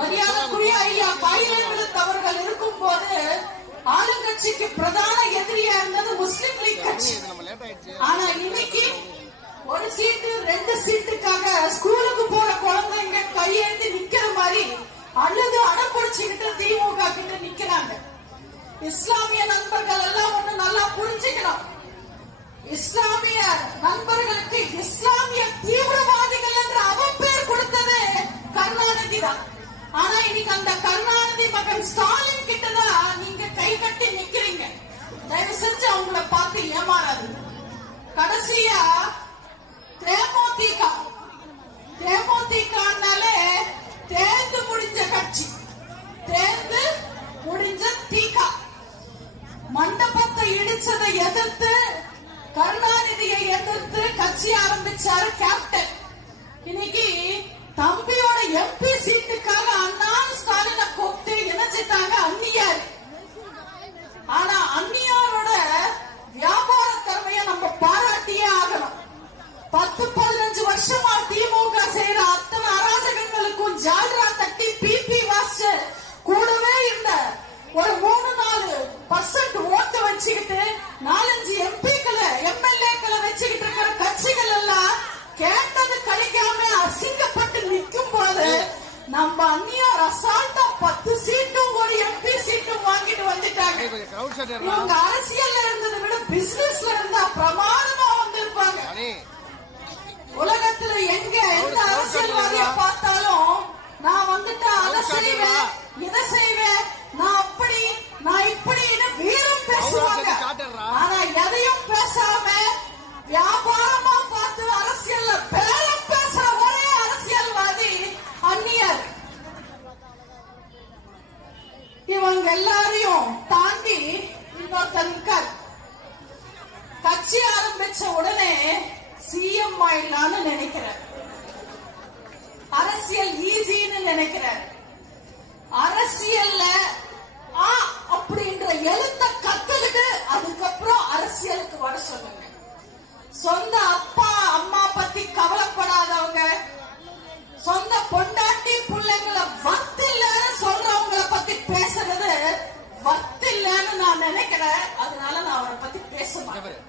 மரியாதைக்குரிய ஐயா பைலட் அவர்கள் இருக்கும் போது ஆளுங்கட்சிக்கு பிரதான எதிரியா இருந்தது முஸ்லிம் லீக் கட்சி. ஆனா இன்னைக்கு ஒரு சீட்டு 2 சீட்டுக்காக ஸ்கூலுக்கு போற குழந்தைங்க கையேந்தி நிக்கிற மாதிரி அல்லது அடம்பிடிச்சுக்கிட்டு திமுக கிட்ட நிக்கிறாங்க. இஸ்லாமிய நண்பர்கள் எல்லாம் ஒண்ணு நல்லா புரிஞ்சுக்கணும். இஸ்லாமிய நண்பர்களுக்கு இஸ்லாமிய தீவிரவாதிகள் என்று அவன் பேர் கொடுத்தது கருணாநிதி தான். ஆனா இன்னைக்கு அந்த கருணாநிதி மகன் ஸ்டாலின் கிட்டதான் நீங்க கை கட்டி நிக்கிறீங்க. தயவு செஞ்சு அவங்கள பார்த்து ஏமாறாது. கடைசியா தேமுதிகனாலே தேர்ந்து முடிஞ்ச கட்சி, தேர்ந்து முடிஞ்ச தீகா மண்டபத்தை இடிச்சதை எதிர்த்து கருணாநிதியை எதிர்த்து கட்சி ஆரம்பிச்சாரு கேப்டன். இன்னைக்கு தம்பியோட எம்பி சீட்டுக்காக அண்ணா ஸ்டாலினை கூப்பிட்டு இணைச்சிட்டாங்க அந்நியார். ஆனா அந்நியாரோட வியாபார திறமைய நம்ம பாராட்டியே ஆகணும். 10-15 வருஷமா திமுக செய்யற அத்தனை அராஜகங்களுக்கும் ஜால்ரா தட்டி பிபி வாஸ்டர் கூடவே இருந்த ஒரு 3-4% ஓட்டு வச்சுக்கிட்டு 4-5 எம்பிக்களை எம்எல்ஏக்களை வச்சுக்கிட்டு இருக்கிற கட்சிகள் எல்லாம் கேட்டது கிடைக்காம அசிங்கப்பட்டு நிற்கும் போது நம்ம அந்நியார் அசால்ட்டா 10 சீட்டும் ஒரு எம்பி சீட்டும் வாங்கிட்டு வந்துட்டாங்க. இவங்க அரசியல்ல இருந்ததை விட பிசினஸ்ல இருந்தா பிரமாதமா வந்திருப்பாங்க. உலகத்துல எங்க எந்த அரசியல்வாதிய பார்த்தாலும் நான் வந்துட்டு அதை செய்வேன் இதை செய்வேன் நான் அப்படி நான் இப்படின்னு வீரம் பேசுவாங்க. ஆனா எதையும் பேசாம வியாபாரமா பார்த்து அரசியல்ல பேரம் பேசுற ஒரே அரசியல்வாதி அந்நியர். இவங்க எல்லாரையும் தாண்டி இன்னொருத்தர் இருக்கார். கட்சி ஆரம்பிச்ச உடனே சிஎம் ஆயிடலான்னு நினைக்கிறார். அரசியல் ஈஸின்னு நினைக்கிறார். அரசியல்ல